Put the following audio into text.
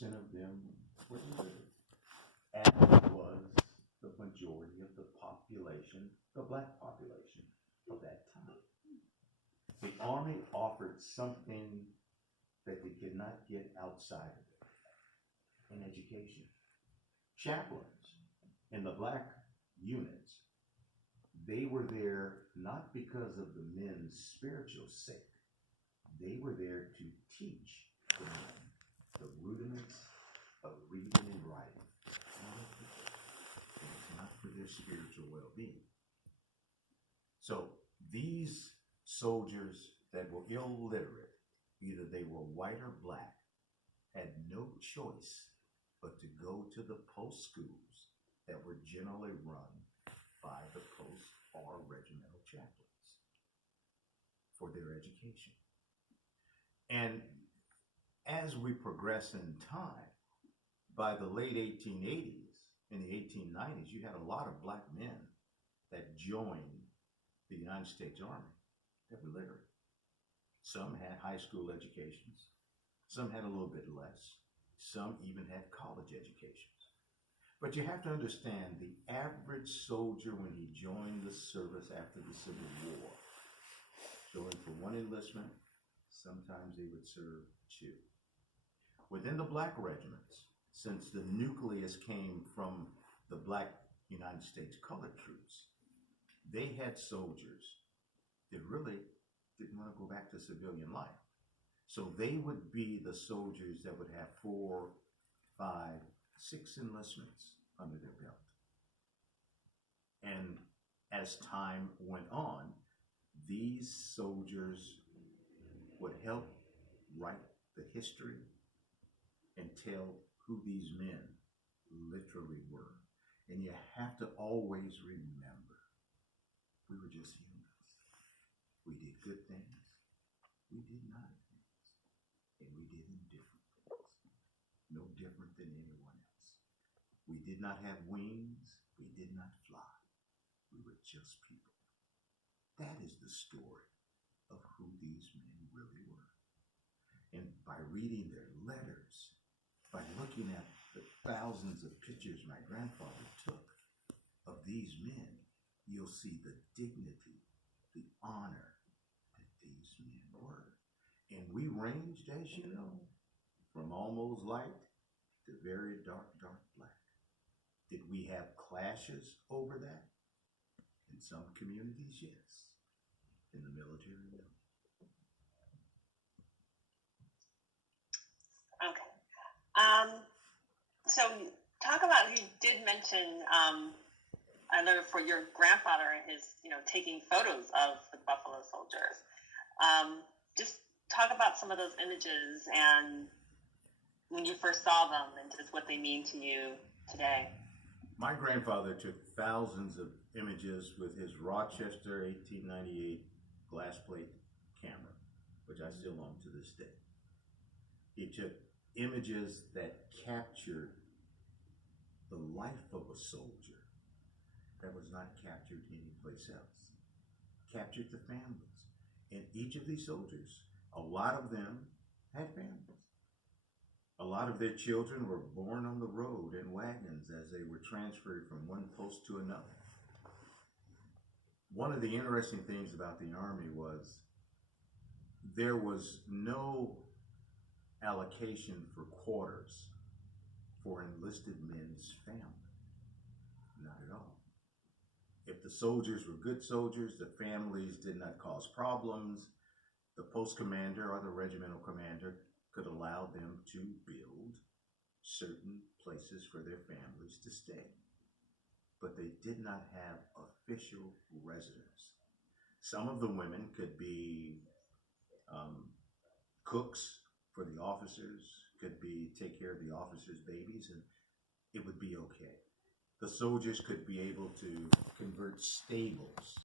of them were illiterate, as was the majority of the population, the black population of that time. The Army offered something that they could not get outside of it, an education. Chaplains in the black units, they were there not because of the men's spiritual sake. They were there to teach the men the rudiments of reading and writing. It's not for their spiritual well-being. So these soldiers that were illiterate, either they were white or black, had no choice but to go to the post schools that were generally run by the post or regimental chaplains for their education. And as we progress in time, by the late 1880s, in the 1890s, you had a lot of black men that joined the United States Army that were literate. Some had high school educations, some had a little bit less, some even had college educations. But you have to understand, the average soldier, when he joined the service after the Civil War, joined for one enlistment, sometimes they would serve two. Within the black regiments, since the nucleus came from the black United States colored troops, they had soldiers that really didn't want to go back to civilian life. So they would be the soldiers that would have 4, 5, 6 enlistments under their belt. And as time went on, these soldiers would help write the history and tell who these men literally were. And you have to always remember, we were just humans. We did good things, we did not things, and we did indifferent things, no different than anyone else. We did not have wings, we did not fly, we were just people. That is the story of who these men really were. And by reading their letters, by looking at the thousands of pictures my grandfather took of these men, you'll see the dignity, the honor that these men were. And we ranged, as you know, from almost light to very dark, dark black. Did we have clashes over that? In some communities, yes. In the military, no. Okay. So talk about, you did mention, I learned for your grandfather and his, taking photos of the Buffalo Soldiers. Just talk about some of those images and when you first saw them and just what they mean to you today. My grandfather took thousands of images with his Rochester 1898 glass plate camera, which I still own to this day. He took images that captured the life of a soldier that was not captured anyplace else. Captured the families. And each of these soldiers, a lot of them had families. A lot of their children were born on the road in wagons as they were transferred from one post to another. One of the interesting things about the Army was there was no allocation for quarters for enlisted men's family. Not at all. If the soldiers were good soldiers, the families did not cause problems, the post commander or the regimental commander could allow them to build certain places for their families to stay. But they did not have official residence. Some of the women could be cooks for the officers, could be take care of the officers' babies, and it would be okay. The soldiers could be able to convert stables